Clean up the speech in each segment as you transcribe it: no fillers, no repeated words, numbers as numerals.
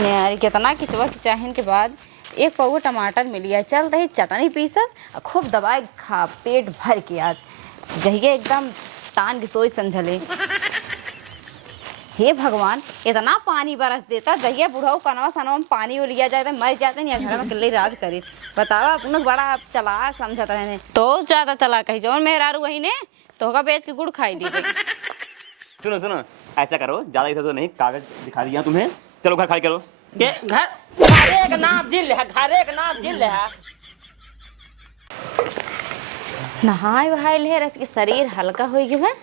यार कितना खिंचवा खिंचाहन के बाद एक पौवा टमाटर मिल गया। चल रही चटनी पीसब खूब दवाई खा पेट भर के आज जहिए एकदम तान की सोच समझले। हे भगवान इतना पानी बरस देता जहिया बुढ़ाऊ कनवा सनवा में पानी वो लिया जाए तो मर जाते नहीं घर में किले राज करे। बतावा अपन बड़ा चला समझता है तो ज्यादा चला कही जौन मेहरारू वही ने तो का बेच के गुड़ खाई ली। सुनो सुनो ऐसा करो, ज्यादा इधर तो नहीं, कागज दिखा दिया तुम्हें, चलो घर खाली करो। के घर घरे के नाम जिल है, घरे के नाम जिल है। नहाए वहाए ले रच के शरीर हल्का हो गया।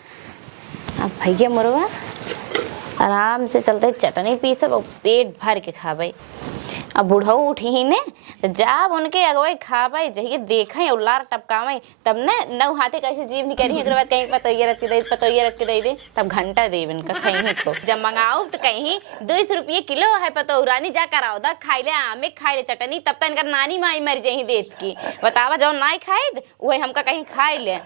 अब भैया मुरवा आराम से चलते चटनी पी सब और पेट भर के खाबे। अब बुढ़ऊ उठी ही ने तो जाब उनके अगवाई खाबे जहिए देखें और लार टपकावे तब न नौ हाथे कैसे जीव नहीं करी। अगर बात कहीं पतोइया रख के दे तब घंटा दे इनका कहीं तो जब मंगाऊ तो कहीं 200 रुपये किलो है पतौरानी जा कर आओ खाई ले आमे खाई ले चटनी तब तक इनका नानी माई मर जाही देत की। बतावा जो ना खाए वही हमका कहीं खाई ले।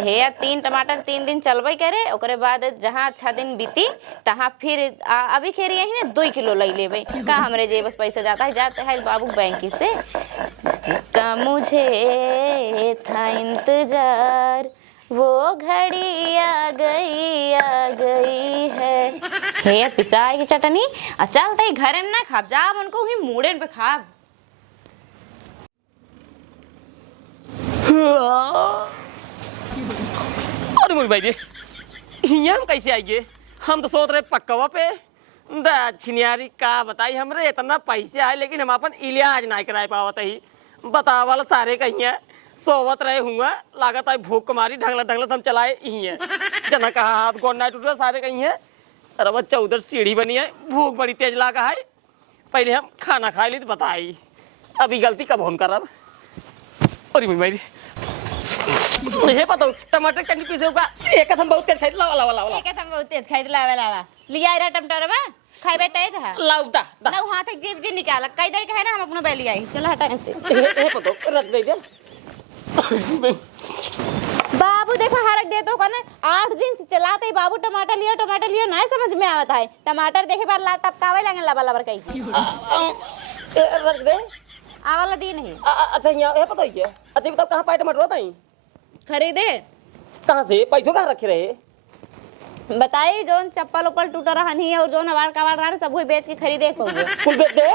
हे 3 टमाटर 3 दिन चलबे करे ओकरे बाद जहाँ 6 दिन बीती तहाँ फिर अभी खेर यही ने 2 किलो ले लेबे का हमरे जे बस पैसा जाता है बाबू बैंक से। जिसका मुझे था इंतजार वो घड़ी आ गई है। हे पिसाई की चटनी अच्छा तई घरे में ना खाब जाब उनको ही मूड़न पे खाब। अरे मुझे भाई जी यहाँ हम कैसे आएंगे? हम तो सोच रहे पक्कवा पे छिनियारी का बताई हमरे इतना पैसे आए लेकिन हम अपन इलाज ना कराए पावत ही। बतावल सारे कहीं सोवत रहे हुआ लागत है भूख मारी ढंगला हम चलाए ही है जना कहा हाथ गोड़ ना टूटा सारे कहीं है। अरे बच्चा उधर सीढ़ी बनी है, भूख बड़ी तेज लागा है। पहले हम खाना खा ली तो बताई अभी गलती कब हम करब। अरे मेरी ये पता टमाटर चटनी पीसे होगा एक हम बहुत तेज खाई लावा एक हम बहुत तेज खाई लावा लिया रे टमाटर बा खाइबे तेज है लाउता ना हाथ एक जीव जी निकाल कई दे के है ना हम अपना बैली आई चल हटा से ये पता रख दे दे बाबू देखो हरक दे तो कने 8 दिन से चलाते ही बाबू टमाटर लिया नहीं समझ में आवत है। टमाटर देखे बार ला टपकावे लगे लबर कई रख दे आवाला दी नहीं। अच्छा यहाँ ये पता ही है। अच्छा बताओ कहाँ पाए टमाटर होता है? खरीदे कहाँ से पैसों कहाँ रखे रहे? बताई जोन चप्पल उप्पल टूटा रहा नहीं है और जोन अवार कवार रहा सब वही बेच के खरीदे को कुल बेच दे।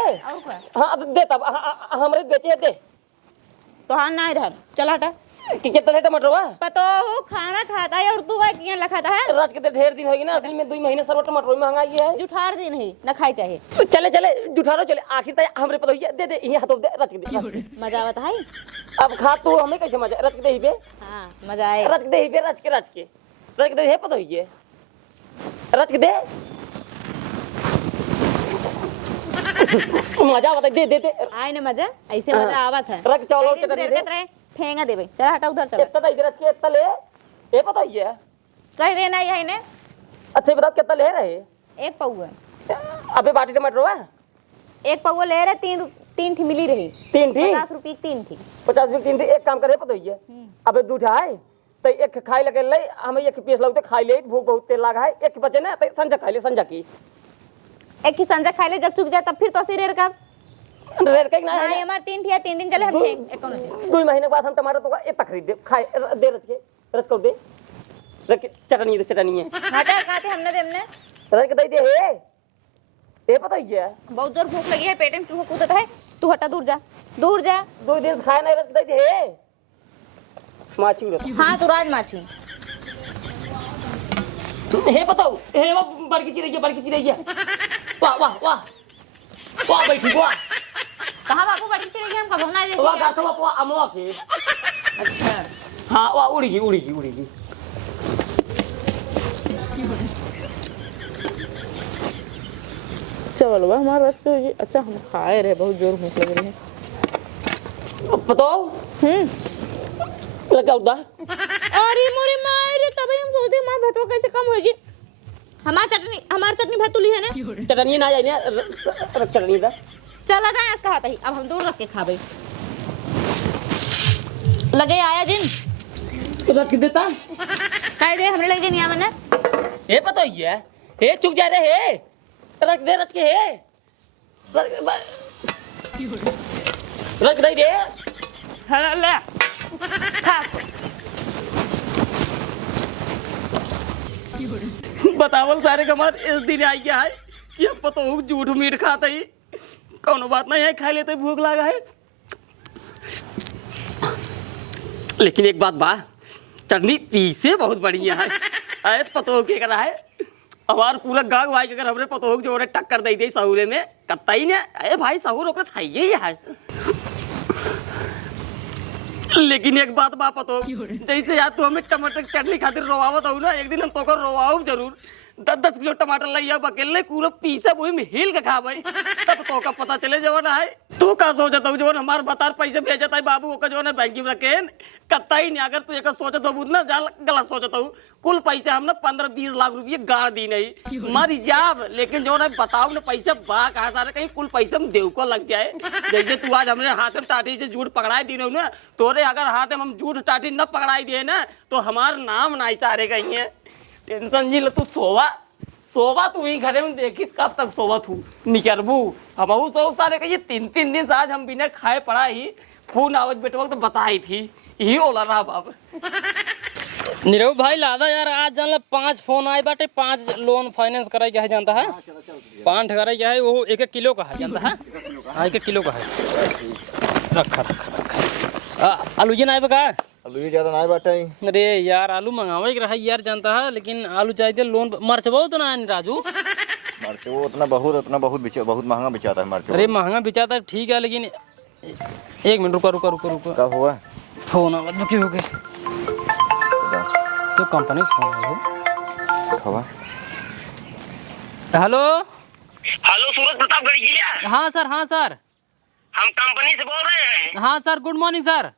हाँ अब दे तब हमारे बेचे दे तो हाँ नहीं रहा चल हटा कितने टमाटर हुआ पतो हो खाना खाता है और तू क्या किया लखाता है रात के ढेर दिन होगी ना असल में 2 महीने सर्व टमाटर महंगाई है। जुठार दिन है न खाई चाहिए चले जुठारो चले आखिर तक हमरे पता ही दे ये हाथों दे रच के दे मजा आवत है। अब खा तू हमें कैसे मजा रच के दे ही पे। हां मजा आए रच के दे ही पे रच के दे पता ही है रच के दे मजा आवत है दे आए ना मजा ऐसे मजा आवत है। रख चलो चटनी दे फेंगा देबे चल हटा उधर चल कितना इधर रच के इतना ले ये पता ही है कह देना यही ने। अच्छा बताओ कितना ले रहे? एक पौवा अबे बाटी टमाटर हुआ एक पौवा ले रहे 3 थी मिली रही 3 थी 50 रुपये 3 थी 50 रुपये 3 थी। एक काम करे पता ही है अबे दूध है तो एक खाई लगे ले हमें एक पीस लगते खाई ले भूख बहुत तेल लगा है एक बचे ना तो संजा खाई ले संजा की एक ही संजा खाई ले जब चुक जाए तब फिर तो सिरेर का रेर के ना नहीं हमार 3 थी 3 दिन चले हम फेंक 2 महीने बाद हम टमाटर तो इतना खरीद दे खाए दे रच कर दे रख चटनी है हटा खाते हमने देमने रख दे दे हे ये पता ही है बहुत जोर भूख लगी है पेट में चूहा कूदता है तू हटा दूर जा 2 दिन से खाए नहीं रख दे दे हे माछी उधर हां तू राज माछी हे बताओ हे वो बड़की चिड़ैया वाह बैठी वाह कहां बाबू बड़ी चिड़िया हम कब ना देखी वाह गाता वाह अमवा के अच्छा हाँ वाह उड़ी गई चलो वाह हमारा रस तो अच्छा हम खाए रहे बहुत जोर भूख लग रही है बताओ लगा उदा अरे मोरे मारे तभी हम सोचते हमारा भतवा कैसे कम होगी। हमार चटनी भतुली है ना चटनी ना जाए ना चटनी दा चला जाए इसका हाथ ही अब हम दूर रख के खाबे लगे आया जिन रख देता कह दे हमरे लगे नहीं आवे हे पता ही है हे चुक जा रहे हे रख दे रच के हे रख दई दे ले खा बतावल सारे कमार इस दिन आई गया है कि अब पतो झूठ मीठ खाता ही कौनो बात नहीं है, खा लेते भूख लगा है। लेकिन एक बात बा, चटनी पीसे बहुत बढ़िया है। अरे पतो के करा है हमार पूरा गाँव भाई अगर हमरे पतो जो है टक्कर दे दी सहूरे में कत्ता ही ने। अरे भाई सहूर ओकरे था ही है। लेकिन एक बात बा पतो, जैसे यार तू हमें टमाटर की चटनी खातिर रोवावत हो ना, एक दिन हम तो को रोवाऊ जरूर। 10-10 किलो टमाटर लइया अकेले पूरा पीसा वही में हिल के खा भाई, तब तो का पता चले जवन है। तू का सोचत हो जवन हमार बतार पैसे भेजत है बाबू ओका जवन बैंक में रखेन कत्ता ही नहीं। अगर तू एक सोचत हो ना जाल गलत सोचत हो। कुल पैसे हम ना 15-20 लाख रुपये गाड़ दी नहीं मर जाब, लेकिन जो ना बताओ ना पैसा बड़ा कहा सारे कहीं कुल पैसे हम देव को लग जाए। जैसे तू आज हमने हाथ में टाटी से झूठ पकड़ाई दी ना, तोरे अगर हाथ में हम झूठ टाटी न पकड़ाई दिए ना तो हमार नाम नहीं सारे कहीं है। टेंशन जी तू सोवा तू ही घरे में देखी कब तक सोवा तू निकरबू। हम सो सारे कहिए 3-3 दिन से आज हम बिना खाए पड़ा ही फोन आवत बेटवा तो बताई थी यही ओला रहा बाप। नीरव भाई लादा यार आज जान 5 फोन आए बाटे, 5 लोन फाइनेंस कराई क्या है जानता है, 5 ठगराई क्या है वो 1-1 किलो का है जानता है। हाँ 1-1 किलो का है। रखा आलू जी ना बका आलू ही ज्यादा ना बाटा ही। अरे यार आलू मंगावे के रहा यार जानता है, लेकिन आलू चाहिए लोन मर्च बहुत ना राजू। मर्च वो उतना बहुत बहुत महंगा बेचाता है मर्च। अरे महंगा बेचाता है ठीक है, लेकिन 1 मिनट रुका। क्या हुआ? फोन आवाज क्यों हो गए तो कंपनी से फोन आया। हेलो हेलो सूरज प्रताप गढ़िया। हाँ सर हम कंपनी से बोल रहे हैं। हाँ sir good morning sir.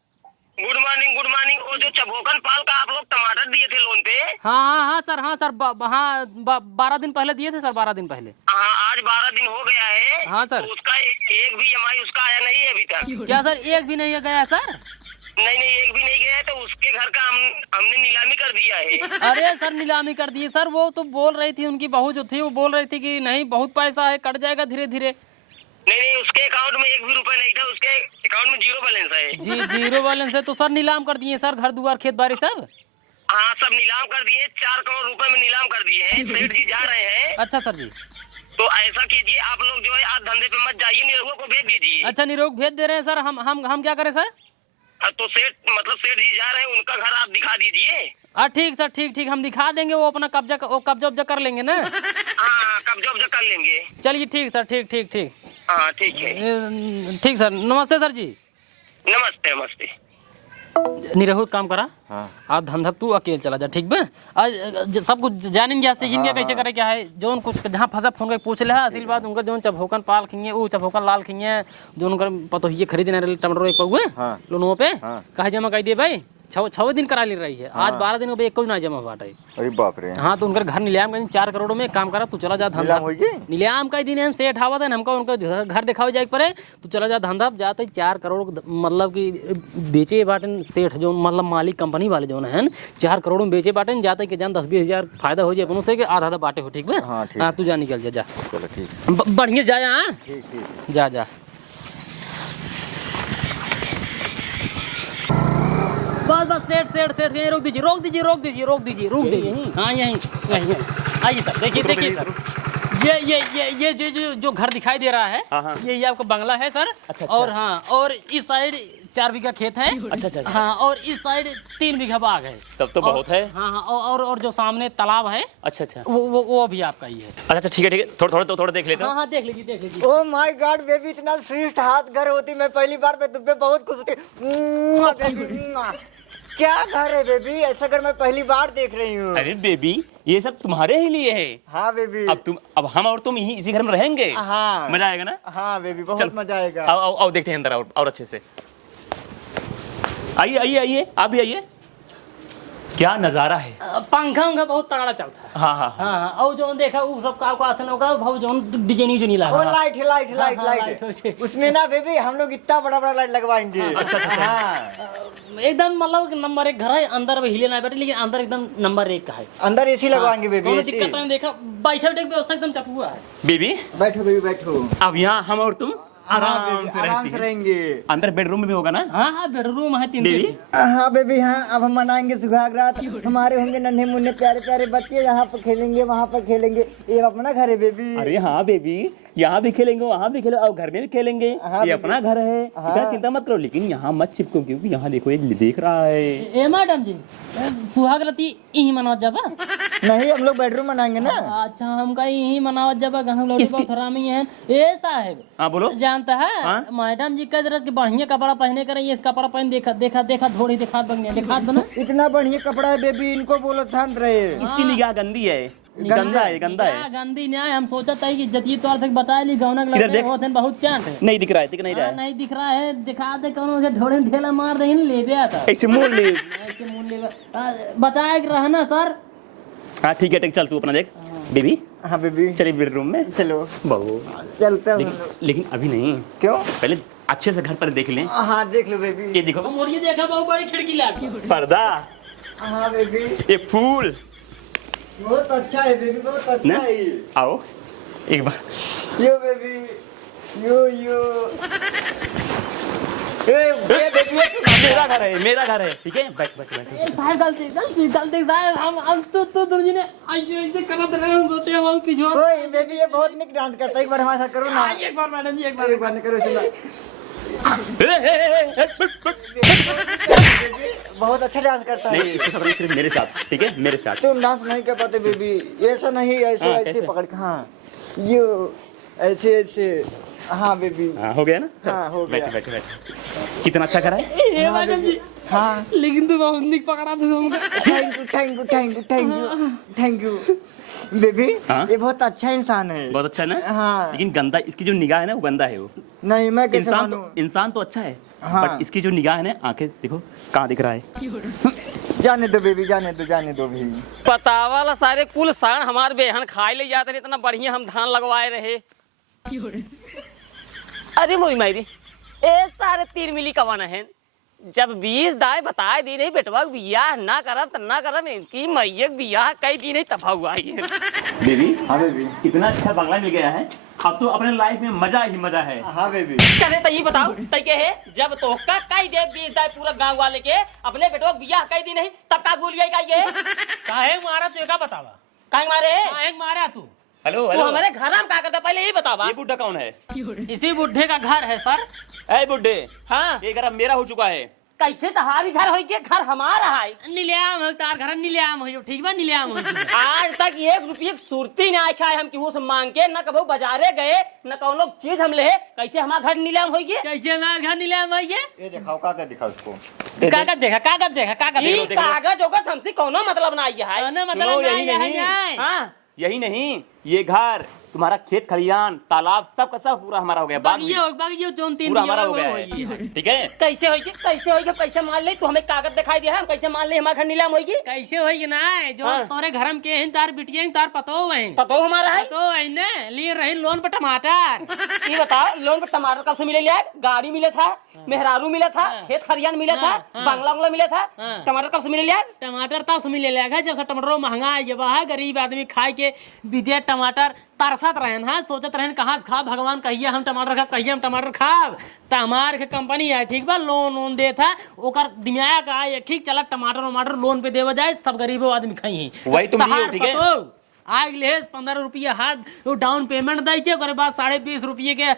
Good morning. वो जो चबोकन पाल का आप लोग टमाटर दिए थे लोन पे। हाँ सर हाँ 12 दिन पहले दिए थे सर, 12 दिन पहले। हाँ आज 12 दिन हो गया है। हाँ सर। तो उसका एक भी EMI उसका आया नहीं है अभी तक। क्या सर एक भी नहीं गया सर? नहीं एक भी नहीं गया है, तो उसके घर का हमने नीलामी कर दिया है। अरे सर नीलामी कर दिए सर, वो तो बोल रही थी उनकी बहू जो थी वो बोल रही थी कि नहीं बहुत पैसा है कट जाएगा धीरे धीरे। नहीं उसके अकाउंट में 1 भी रुपए नहीं था, उसके अकाउंट में 0 बैलेंस है। जी 0 बैलेंस है तो सर नीलाम कर दिए सर, घर दुआर खेत बाड़ी सब। हाँ सब नीलाम कर दिए, 4 करोड़ रुपए में नीलाम कर दिए हैं। सेठ जी जा रहे हैं। अच्छा सर जी। तो ऐसा कीजिए आप लोग जो है आज धंधे पे मत जाइए, निरोग को भेज दीजिए। अच्छा निरोग भेज दे रहे हैं सर, हम क्या करें सर? तो सेठ जी जा रहे हैं, उनका घर आप दिखा दीजिए। ठीक सर ठीक हम दिखा देंगे, वो अपना कब्जा कर लेंगे ना। हाँ कब्जा कर लेंगे। चलिए ठीक सर ठीक। हाँ ठीक है। ठीक सर नमस्ते सर जी। नमस्ते। निरहु काम करा। हाँ। आज धंधा तू अकेले चला जा ठीक बे। आज सब कुछ जानेंगे सीखेंगे कैसे करे क्या है, जो कुछ जहाँ फंसा फोन कर पूछ ले। असल बात उनका जो चबोकन पाल खिंगे वो चबोकन लाल खिंगे जो उनका पता ही खरीदने टमाटर एक पौए लोनों पे कहा जमा कर दिए भाई 6 दिन करा ली रही है। आज 12 दिन एक ना जमा बाटे। अरे बाप रे। हाँ तो उनका घर नीलाम कर 4 करोड़ में काम करा, तू चला जा धंधा नीलाम का दिन सेठ आवा था हमका उनका घर दिखावे जाए पड़े, तू चला जा धंधा जाते 4 करोड़ मतलब कि बेचे बाटन सेठ जो मतलब मालिक कंपनी वाले जो है 4 करोड़ में बेचे बाटन जाते कि जान 10-20 हजार फायदा हो जाए अपन से आधा बाटे हो ठीक है। हाँ तू जा निकल जा चलो ठीक बढ़िया जा जा बस सेठ यहीं रोक दीजिए। हाँ यहीं आइए सर देखिए सर ये जो घर दिखाई दे रहा है ये आपका बंगला है सर। अच्छा। और हाँ और इस साइड 4 बीघा खेत है। अच्छा। हाँ और इस साइड 3 बीघा बाग है। तब तो बहुत है। हाँ और जो सामने तालाब है। अच्छा वो भी आपका ही है। अच्छा ठीक है थोड़ा देख लेते हैं। हाँ देख लीजिए। ओह माय गॉड बेबी इतना स्वीट हाथ घर होती, मैं पहली बार पे तुम पे बहुत खुश होती। क्या घर है बेबी, ऐसा घर मैं पहली बार देख रही हूँ। अरे बेबी ये सब तुम्हारे ही लिए है। हाँ बेबी। अब हम और तुम इसी घर में रहेंगे। हाँ मजा आएगा ना। हाँ बेबी बहुत मजा आएगा। आओ देखते हैं अंदर और अच्छे से। आइए आप भी आइए। क्या नजारा है। पंखा उंखा बहुत तगड़ा चलता है। हाँ हाँ हाँ और जो देखा वो सब का आसन होगा भाव जो डिजाइन जो नहीं लगा। वो लाइट है, लाइट हाँ, हाँ, लाइट लाइट। है उसमें ना बेबी हम लोग इतना बड़ा बड़ा लाइट लगवाएंगे। हाँ एकदम मतलब नंबर 1 घर है, अंदर भी हिले ना बैठे, लेकिन अंदर एकदम नंबर 1 का है। अंदर एसी लगवाएंगे बेबी। कोनो एसी। दिक्कत नहीं, देखा बैठे बैठे व्यवस्था एकदम चपुआ है। बेबी बैठो बेबी बैठो। अब यहाँ हम और तुम आराम से आराम रहती से हैं। रहेंगे। अंदर बेडरूम में भी होगा ना हाँ हाँ बेडरूम है 3 बेबी। हाँ बेबी हाँ, अब हम मनाएंगे सुहाग रात। हमारे होंगे नन्हे मुन्ने प्यारे प्यारे बच्चे, यहाँ पर खेलेंगे वहाँ पर खेलेंगे। ये अपना घर है बेबी। अरे हाँ बेबी, यहाँ भी खेलेंगे वहाँ भी खेलेंगे और घर में भी खेलेंगे। हाँ, ये अपना घर है, इतना चिंता मत करो। लेकिन यहाँ मत चिपको क्योंकि यहाँ देखो एक देख रहा है। ए मैडम जी सुहाग राती यही मनावत जाबा। नहीं हम लोग बेडरूम मनाएंगे ना। अच्छा हमका यही मनावत जाबा, गाँव लौड़ी बहुत हरामी है। ए साहब हाँ बोलो। जानता है हाँ? मैडम जी कह रहे कि बढ़िया कपड़ा पहने कर इस कपड़ा पहन देखा देखा देखा थोड़ी दिखा बना। इतना बढ़िया कपड़ा है बेबी, इनको बोलो शांत रहे। इसकी निगाह गंदी है, गंदा है गंदा है। गंदी न्याय हम सोचा था कि जतिये तौर से बचा ली गौनक इधर लड़के देख। होते हैं बहुत चांट है। नहीं दिख रहा है, दिख नहीं रहा है। नहीं दिख रहा है, दिखा दे कौन से ढोड़े में ढेला मार दे ले बे आता ऐसे मोड़ ले। ऐसे मुंह ले बचाए के रहना सर। हाँ ठीक है, ठीक चल तू अपना देख। बेबी हाँ बेबी चलिए बेडरूम में। चलो बहू चलते हैं हम लेकिन, लोग। लेकिन अभी नहीं, क्यों? पहले अच्छे से घर पर देख लें। हाँ देख लो बेबी। ये देखो और ये देखा बहुत बड़ी खिड़की लगी। पर्दा, हाँ बेबी ये फूल बहुत अच्छा है बेबी, बहुत अच्छा ना। है ये। आओ एक बार। यो बेबी यो ये बेबी मेरा घर है, मेरा घर है। ठीक है बैठ बैठ बैठ। ए साहब गलती गलती गलती साहब हम तो तुम जी ने ऐसे करत रहे हम सोचे हम पीछे। ओए बेबी ये बहुत निक डांस करता है, एक बार हमारे साथ करो ना। एक बार मैडम जी एक बार। एक बार करो चलो। बहुत अच्छा डांस करता है। नहीं इसके साथ नहीं, सिर्फ मेरे साथ। ठीक है मेरे साथ। तुम डांस नहीं कर पाते बेबी, ऐसा नहीं, ऐसे हाँ, ऐसे कैसे? पकड़ के। हाँ यो ऐसे ऐसे। हाँ बेबी हाँ हो गया ना। चल, हाँ, हो गया। बैठे बैठे बैठे। कितना अच्छा घर है। ए मैडम जी हाँ लेकिन तू बहुत निक पकड़ा तू हमको। Thank you thank you thank you thank you thank you baby. हाँ? ये बहुत अच्छा इंसान है। बहुत अच्छा है ना। हाँ। लेकिन गंदा, इसकी जो निगाह है ना वो गंदा है। वो नहीं मैं कैसे मानूं? इंसान तो अच्छा है। हाँ। बट इसकी जो निगाह है ना, आंखें देखो कहाँ दिख रहा है। जाने दो बेबी जाने दो भी। पतावाला सारे कुल साण हमार बेहन खाए ले जाते रहे, इतना बढ़िया हम धान लगवाए रहे। अरे मोई मायरी ए सारे 3 मिली कवाना है। जब 20 दाए बताए दी नहीं बेटवा बियाह ना करब त ना करब, इनकी मैयक बियाह कई दी नहीं तफा हुआ है। बेबी हाँ बेबी इतना अच्छा बंगला मिल गया है, अब तो अपने लाइफ में मजा ही मजा है। हाँ बेबी। चले तो ये बताओ तय के है जब तो का कई दे 20 दाए पूरा गांव वाले के अपने बेटवा बियाह कई दी नहीं तब का गोलियां का ये काहे मारा तू का बतावा। काहे मारे काहे मारा तू। हेलो तू हेलो, हमारे घर में का करता पहले ये बतावा। ये बुड्ढा कौन है। इसी बुढ़े का घर है सर। ए बुड्ढे, हाँ ये घर अब मेरा हो चुका है। कैसे तहारी घर होई के घर हमारा है। नीलाम हो तार घर नीलाम हो ठीक बा नीलाम हो। आज तक 1 रुपये की सुरती नहीं आई खाए हम कि से मांग के न कभी बाजारे गए न कौन लोग चीज हम ले, कैसे हमारा घर नीलाम होई के। कैसे ना घर नीलाम हो ये ये दिखाओ कागज दिखाओ उसको। कागज देखा कागज देखा कागज ई कागज होगा हमसे कोनो मतलब ना आई है। ना सुनो, मतलब यही नहीं नहीं। है। हाँ यही नहीं, ये घर तुम्हारा खेत खलियान तालाब सब का सब पूरा हमारा हो गया। बाग भी बागी जोन 3 पूरा हमारा हो गया है। ठीक है कैसे होई के पैसे मान ले तू हमें कागज दिखाई दिया है, हम कैसे मान ले हमारा घर नीलाम होई के। कैसे होई ना जो हाँ। तोरे घरम के हैं तार बिटिया तार पतो हैं पतो हमारा है। तो है ने लिए रही लोन पर टमाटर। ये बताओ लोन पर टमाटर कब से मिले लिया, गाड़ी मिले था, मेहरारू मिला था, खेत खलियान मिला था, बंगला उंगला मिला था, टमाटर कब से मिले लिया। टमाटर तब से मिले लगा जब से टमाटर महंगा ये है, गरीब आदमी खाए के विदे टमाटर तरसत रहन। हाँ सोचत रहन कहाँ से खा भगवान कहिए हम टमाटर खा कहिए हम टमाटर खाब त हमार के कंपनी है ठीक बा लोन वोन दे था ओकर दिमाग आए ठीक चला टमाटर वमाटर लोन पे देवा जाए सब गरीबो आदमी खाई। वही तुम लिए हो, ठीक है? आज ले 15 रुपये हाथ डाउन पेमेंट दे के ओकरे बाद 20.5 रुपये के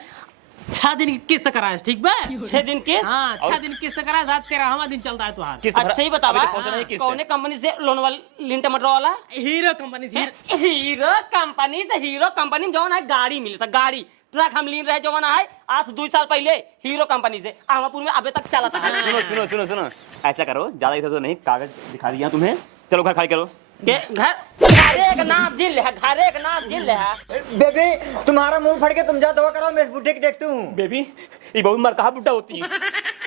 6 दिन की किस्त कराए ठीक बा। 6 दिन के हाँ 6 दिन किस्त कराए 13वां दिन चलता है तुहार। किस्त अच्छा ही बतावा अभी तक पहुंचा नहीं किस्त। कौन कंपनी से लोन वाला लीन टमाटर वाला। हीरो कंपनी थी। हीरो कंपनी से हीरो कंपनी में जो है गाड़ी मिले था, गाड़ी ट्रक हम लीन रहे जो है आज 2 साल पहले हीरो कंपनी से आमापुर में अभी तक चला था। सुनो सुनो सुनो सुनो, ऐसा करो ज्यादा इधर तो नहीं, कागज दिखा दिया तुम्हें, चलो घर खाली करो। के घरे का नाम जिन ले, घरे का नाम जिन ले। बेबी तुम्हारा मुंह फट के तुम जाओ दवा कराओ, मैं इस बुढ़े की देखती हूँ। बेबी ये बहुत मर कहा बुड्ढा होती है।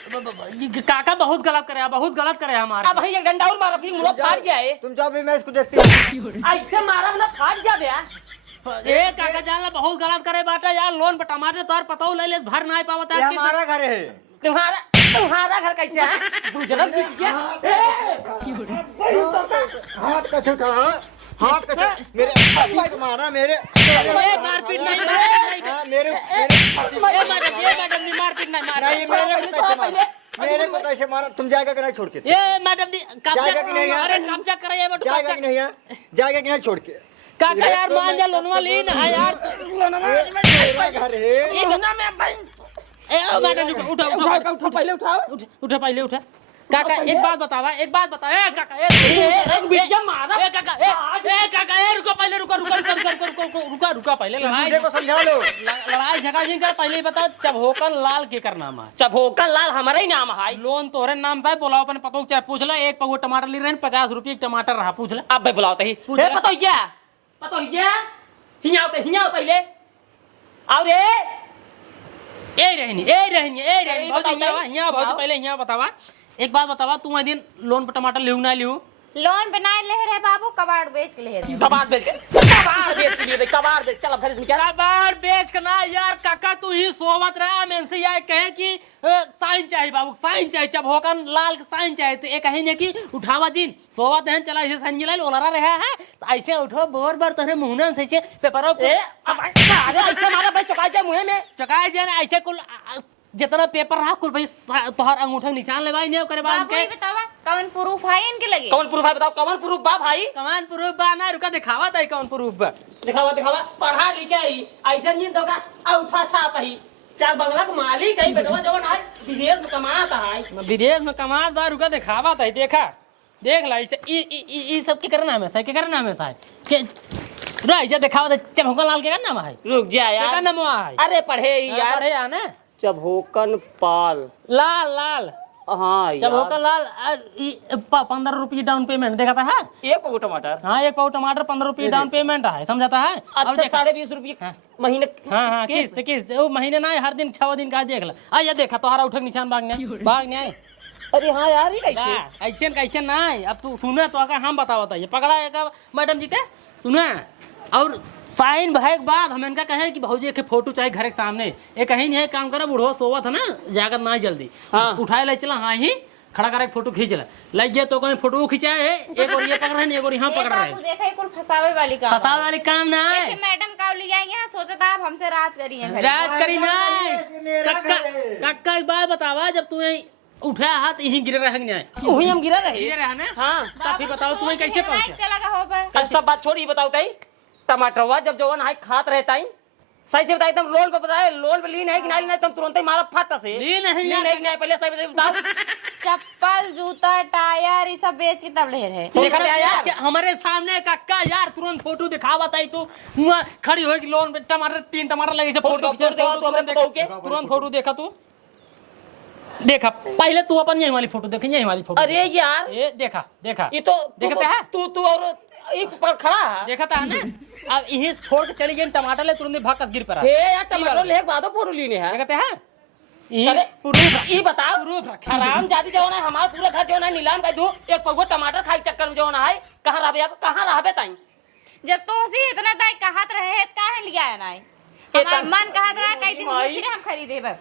काका बहुत गलत करे, बहुत गलत करे हमारे। अब भाई एक डंडा और मारा फिर मुंह फाड़ जाए। तुम जाओ भी, मैं इसको देखती हूँ। ऐसे मारा ना फाड़ जा बे। ए काका जान ला बहुत गलत करे बाटा यार, लोन पे टमाटर तोर पतो ले ले भर नहीं पावत ये हमारा घर है। तुम्हारा घर कैसे है? गुजरत गया। हाथ कैसे उठा? हाथ कैसे? मेरे भाई को मारा, मेरे मारपीट नहीं, हाँ, मेरे मैडम जी मारपीट नहीं मारा। नहीं, मेरे को कैसे मारा? तुम जाएगा कि नहीं छोड़ के? ए मैडम जी जाएगा कि नहीं? अरे कब्जा कराइए बेटा, जाएगा कि नहीं? जाएगा कि नहीं छोड़ के? काका यार मान जा, लोनवा ली ना यार। मेरा घर है। ये बना मैं भाई। ए मैडम जी उठा पहले उठाओ। उठा पहले उठा। काका एक बात बतावा, एक बात बता। ए काका एक बिटिया मारा। ए काका ए रुको पहले, रुको पहले। मुझे को समझा लो। लड़ाई झगड़ा जिन कर पहले बताओ, चबहोकन लाल के कर नाम है? चबोकन लाल हमारा ही नाम है। लोन तोहरे नाम से बोलाओ अपन पतो चाहे पूछ ले। एक पगो टमाटर ले रहे 50 रुपये टमाटर रहा, पूछ ले। अब भाई बुलाओ तही। पूछ ए ले। पतो हिया हिया पहले आओ रे। ए रहनी भौजी बतावा, यहाँ भौजी पहले यहाँ बतावा। एक बात बतावा, तू दिन लोन पे टमाटर लिहू ना लिहू? लोन बनाए ले रहे बाबू, कबाड़ बेच के ले रहे। कबाड़ बेच के लिए कबाड़ बेच। चल फिर इसमें क्या कबाड़ बेच के ना यार काका, तू ही सोवत रहा मैं से यार कहे कि साइन चाहिए बाबू, साइन चाहिए, चबहोकन लाल के साइन चाहिए। तो एक कहीं कि उठावा दिन सोवत है, चला ऐसे साइन जिला ओलरा रहा है तो ऐसे उठो बोर बार तोरे मुंह से छे पेपरों ए अरे ऐसे मारा भाई चकाई जा मुंह में। चकाए जाए ऐसे कुल जितना पेपर रहा कुल भाई तोहर अंगूठा निशान लेवाई नहीं करे बाद बाबू के। ये बतावा कौन प्रूफ है इनके लगे? कौन प्रूफ है बताओ? कौन प्रूफ बा भाई? कमान प्रूफ बा ना, रुका दिखावा ताई कौन प्रूफ बा। दिखावा पढ़ा लिखे आई ऐसा नहीं तो का उठा छाप ही चार बंगला के मालिक है बेटवा जवन है विदेश में कमाता है। विदेश में कमात बा, रुका दिखावा ताई। देखा देख ला ऐसे ई सब के करना है, के करना है के रे ऐसे दिखावा चबहोकन लाल के नाम है? रुक जा क्या यार। नाम है? अरे पढ़े यार। पढ़े यार ना, चबहोकन पाल। लाल हाँ चबहोकन लाल 15 रुपये डाउन पेमेंट देखा था है? एक पगो टमाटर। हाँ एक पाव टमाटर 15 रुपये डाउन पेमेंट है, समझाता है? अच्छा 20.5 रुपये महीने। हाँ किस्त वो महीने ना हर दिन 6 दिन का देख ला। आ ये देखा तोहरा उठक निशान भागने आए। अरे हाँ यार ये कैसे ऐसे नहीं। अब तू सुना तो अगर हम बतावता ये पकड़ा है मैडम जी ते सुना। और साइन भय के बाद हम इनका कहे कि भौजी के फोटो चाहिए घर के सामने। ये कहीं नहीं काम करा, बुढ़ो सोवा था ना जाकर ना जल्दी उठाए ले चला। हाँ ही खड़ा कर फोटो खींच लग गया तो कहीं फोटो खिंचाए, एक और ये पकड़ रहे हैं, एक और यहाँ पकड़ रहे हैं। देखा कुल फसावे वाली काम, फसावे वाली काम ना है। मैडम का ले जाएंगे यहाँ, सोचा था आप हमसे राज करिए। राज करी नहीं। कक्का एक बात बतावा, जब तू उठा हाथ यहीं गिरे रह वही हम गिरा रहे। ना। हाँ तब बताओ तुम्हें कैसे पहुंचे? चला का हो पाए? सब बात छोड़ी बताओ ताई। टमाटरवा जब जवन है खात रहता है सही से बताए। एकदम लोन पे बताए, लोन पे लीन है कि नहीं तुम तुरंत ही मारा फट से। लीन है कि नहीं पहले सही से बताओ। चप्पल जूता टायर ये सब बेच के तब ले रहे। देखा था यार हमारे सामने कक्का यार तुरंत फोटो दिखावा ताई। तू खड़ी हो लोन पे टमाटर 3 टमाटर लगे से फोटो तुरंत फोटो देखा तू देखा। पहले तू अपन यही वाली फोटो देख, यही वाली फोटो। अरे यार ये देखा ये तो देखते है तू और एक पर खड़ा है देखा था ना। अब यही छोड़ के चली गई टमाटर ले तुरंत भाग गिर पड़ा। हे यार टमाटर ले बाद फोटो लेने हैं। देखते हैं ये बताओ हराम जाती जवन है हमारा पूरा घर जवन है नीलाम कर दो। एक पगो टमाटर खाई चक्कर में जवन है कहां रहबे? अब कहां रहबे ताई? जब तो उसी इतना ताई कहत रहे काहे लिया है ना हमारा मन कहत रहा कई दिन फिर हम खरीदे बा।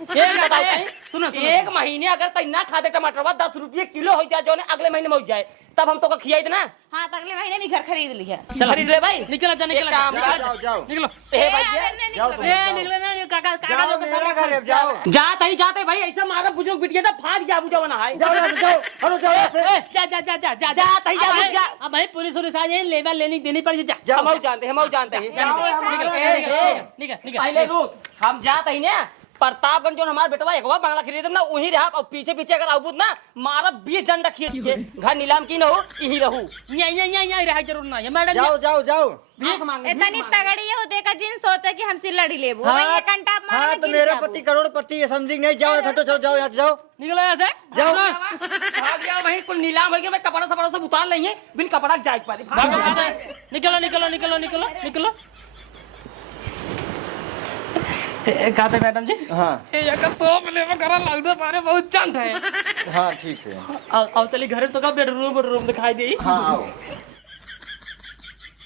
सुनो एक महीने अगर तई ना खाते टमाटर 10 रुपये किलो हो जाए जवन अगले महीने में हो जाए तब हम तो का खियाई देना। हाँ अगले महीने भी घर खरीद लिया। खरीद ले भाई। निकलो जाओ निकलो ए भाई निकलो ना काका लोग के सामने घर जाओ। जाते भाई ऐसा मारा बुजुर्ग बिटिया ना फाड़ जा बुझावना है। जा अब भाई पुलिस आ जाए लेबर लेनी देनी पड़ जा। हम जानते हैं निकल पहले रुक हम जाते ही ना प्रतापगंज जो हमारे बेटवा एक बांग्ला खरीदे ना वहीं रहा और पीछे अगर आबूत ना मारा 20 डंडा खींच के घर नीलाम की न हो यहीं रहू। यहीं रहा जरूर ना है मैडम। जाओ भीख मांगे इतनी तगड़ी है देखा जिन सोचा कि हमसे लड़ी लेबो। हाँ, ये कंटा मारा हाँ तो मेरा पति करोड़पति है समझी नहीं। जाओ जाओ यहाँ से जाओ निकलो यहाँ से जाओ। भाग गया वहीं कुल नीलाम हो गया। मैं कपड़ा सपड़ा सब उतार लेंगे बिन कपड़ा जाए पारी। निकलो कहते मैडम जी हाँ ये जगह तो पहले में करा लगता सारे बहुत चंट है। हाँ ठीक है। अब चली घर तो का बेडरूम दिखाई दी। हाँ आओ।